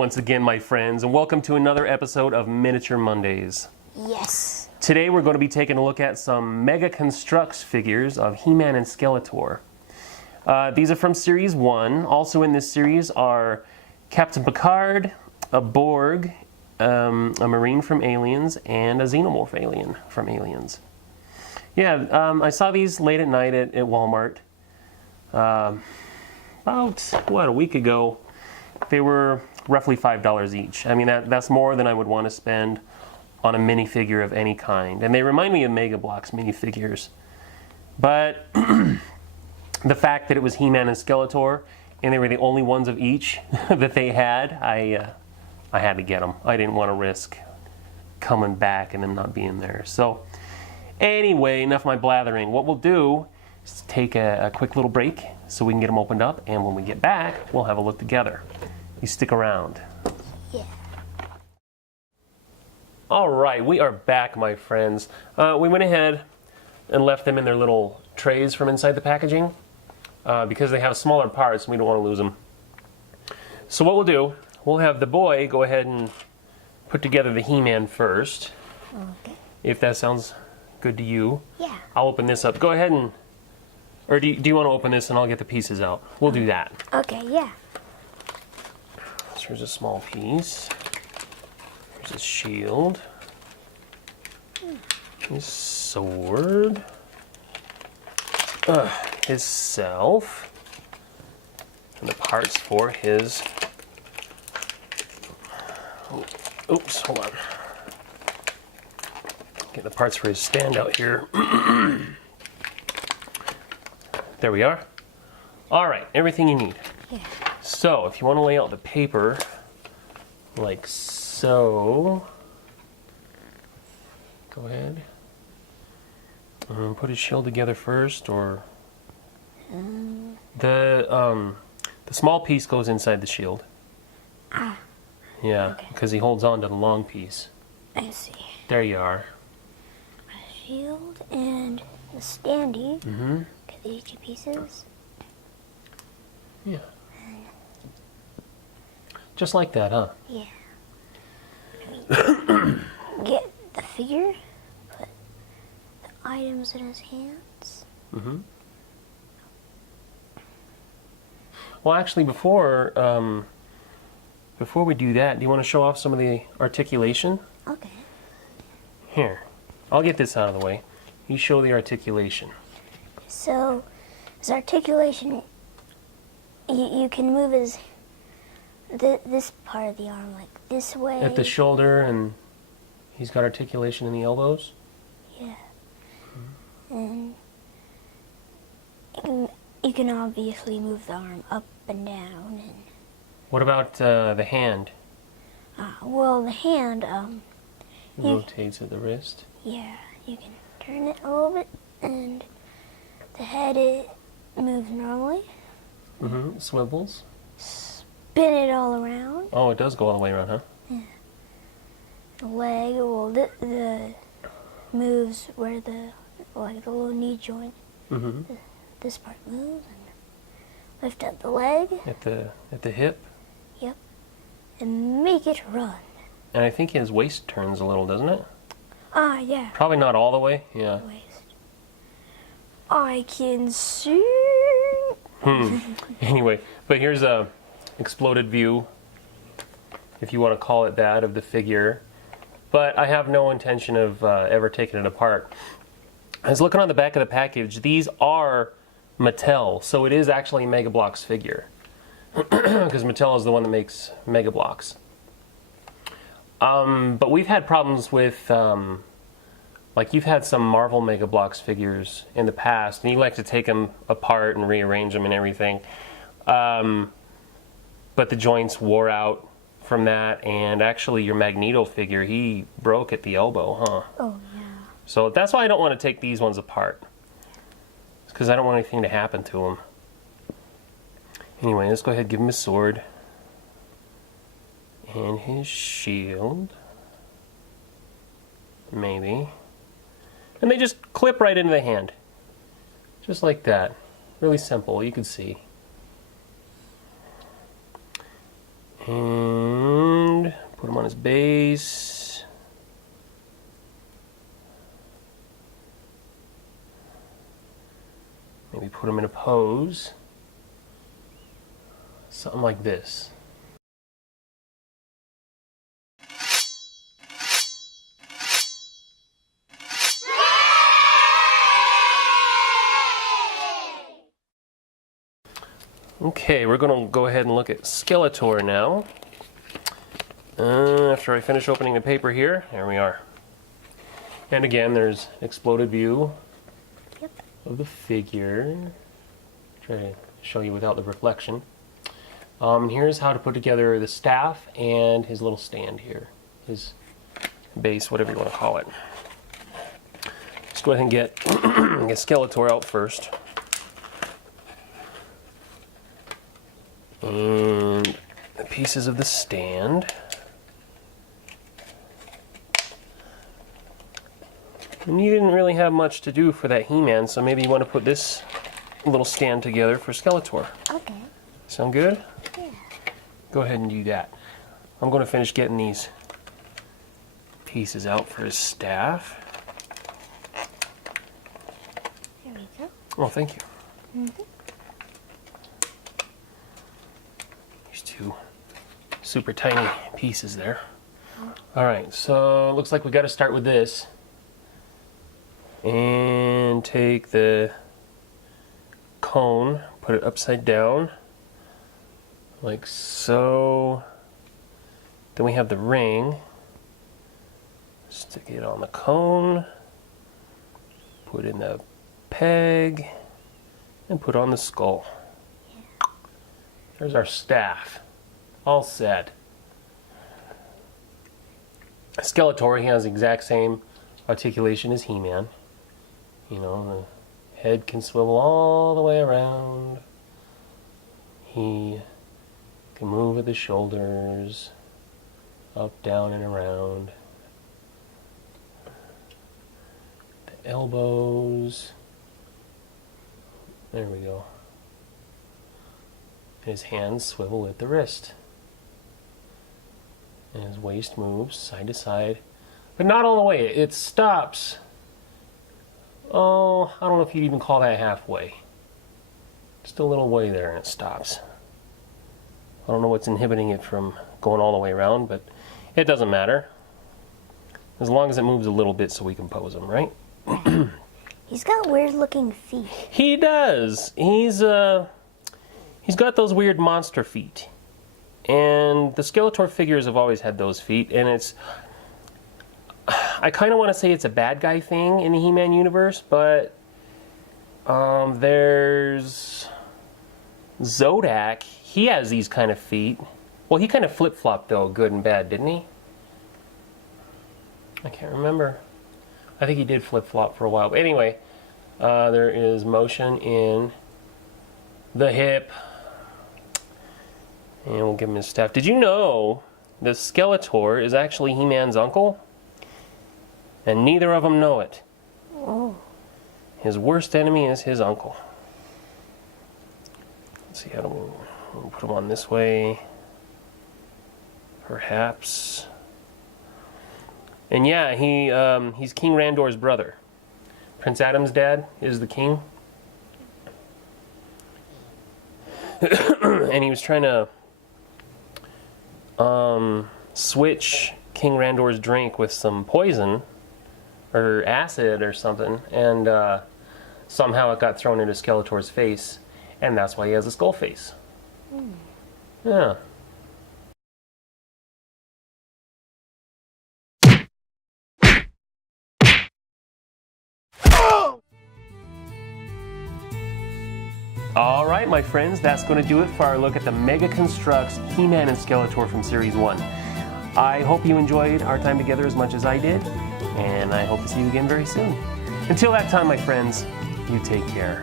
once again, my friends, and welcome to another episode of Miniature Mondays. Yes. Today we're going to be taking a look at some Mega Construx figures of He-Man and Skeletor. These are from Series 1. Also in this series are Captain Picard, a Borg, a Marine from Aliens, and a Xenomorph alien from Aliens. Yeah, I saw these late at night at Walmart. About, a week ago. They were roughly $5 each. I mean, that's more than I would want to spend on a minifigure of any kind. And they remind me of Mega Bloks minifigures. But the fact that it was He-Man and Skeletor, and they were the only ones of each that they had, I had to get them. I didn't want to risk coming back and them not being there. So anyway, enough of my blathering. What we'll do is take a quick little break so we can get them opened up, and when we get back, we'll have a look together. You stick around. Yeah. All right, we are back, my friends. We went ahead and left them in their little trays from inside the packaging because they have smaller parts and we don't want to lose them. So what we'll do, we'll have the boy go ahead and put together the He-Man first. Okay. If that sounds good to you. Yeah. I'll open this up. Go ahead and... Or do you want to open this and I'll get the pieces out? We'll do that. Okay, yeah. So here's a small piece. Here's his shield. His sword. His self. And the parts for his... Oops, hold on. Get the parts for his standout here. There we are. All right, everything you need. Yeah. So, if you want to lay out the paper, like so, go ahead. Put his shield together first, or the small piece goes inside the shield. Ah. Yeah, Okay. because he holds on to the long piece. I see. There you are. A shield and the standee. Mm-hmm. These two pieces. Yeah. Just like that, huh? Yeah. Get the figure. Put the items in his hands. Mm-hmm. Well, actually, before we do that, do you want to show off some of the articulation? Okay. Here, I'll get this out of the way. You show the articulation. So, his articulation, you can move his this part of the arm like this way. At the shoulder, and he's got articulation in the elbows? Yeah. And you can obviously move the arm up and down. And What about the hand? well, the hand, It rotates at the wrist. yeah, you can turn it a little bit, and the head, it moves normally. Mm-hmm. Swivels. Spin it all around. Oh, it does go all the way around, huh? Yeah. The leg, well, the moves where the little knee joint. Mm-hmm. This part moves, and lift up the leg. At the hip. Yep. And make it run. And I think his waist turns a little, doesn't it? Yeah. Probably not all the way. Yeah. Waist. I can see. Anyway, but here's a exploded view, if you want to call it that, of the figure. But I have no intention of ever taking it apart. I was looking on the back of the package. These are Mattel, so it is actually a Mega Bloks figure. Because Mattel is the one that makes Mega Bloks. But we've had problems with... like, you've had some Marvel Mega Bloks figures in the past, and you like to take them apart and rearrange them and everything. But the joints wore out from that, and actually your Magneto figure, he broke at the elbow, huh? Oh, yeah. So that's why I don't want to take these ones apart. It's because I don't want anything to happen to them. Anyway, let's go ahead and give him his sword. And his shield. Maybe. And they just clip right into the hand. Just like that. Really simple, you can see. And his base. Maybe put him in a pose. Something like this. Okay, we're going to go ahead and look at Skeletor now. After I finish opening the paper here, there we are. And again, there's exploded view of the figure. Try to show you without the reflection. Here's how to put together the staff and his little stand here. His base, whatever you want to call it. Let's go ahead and get Skeletor out first. And the pieces of the stand. And you didn't really have much to do for that He-Man, so maybe you want to put this little stand together for Skeletor. Okay. Sound good? Yeah. Go ahead and do that. I'm going to finish getting these pieces out for his staff. There we go. Oh, thank you. Mm-hmm. These two super tiny pieces there. Alright, so looks like we got to start with this. And take the cone, put it upside down, like so. Then we have the ring. Stick it on the cone, put in the peg, and put on the skull. There's our staff, all set. Skeletor, he has the exact same articulation as He-Man. You know, the head can swivel all the way around. He can move with the shoulders, up, down, and around. The elbows. There we go. And his hands swivel at the wrist. And his waist moves side to side. But not all the way. It stops. Oh, I don't know if you'd even call that halfway. Just a little way there and it stops. I don't know what's inhibiting it from going all the way around, but it doesn't matter. As long as it moves a little bit so we can pose him, right? He's got weird looking feet. He does. He's got those weird monster feet. And the Skeletor figures have always had those feet, and it's... I kind of want to say it's a bad guy thing in the He-Man universe, but there's Zodak. He has these kind of feet. Well, he kind of flip-flopped, though, good and bad, didn't he? I can't remember. I think he did flip-flop for a while. But anyway, there is motion in the hip. And we'll give him his staff. Did you know that Skeletor is actually He-Man's uncle? And neither of them know it. Oh. His worst enemy is his uncle. Let's see how to we'll put him on this way. Perhaps. And yeah, he's King Randor's brother. Prince Adam's dad is the king. And he was trying to switch King Randor's drink with some poison or acid or something, and somehow it got thrown into Skeletor's face, and that's why he has a skull face. Yeah. Alright, my friends, that's going to do it for our look at the Mega Construx He-Man and Skeletor from Series 1. I hope you enjoyed our time together as much as I did, and I hope to see you again very soon. Until that time, my friends, you take care.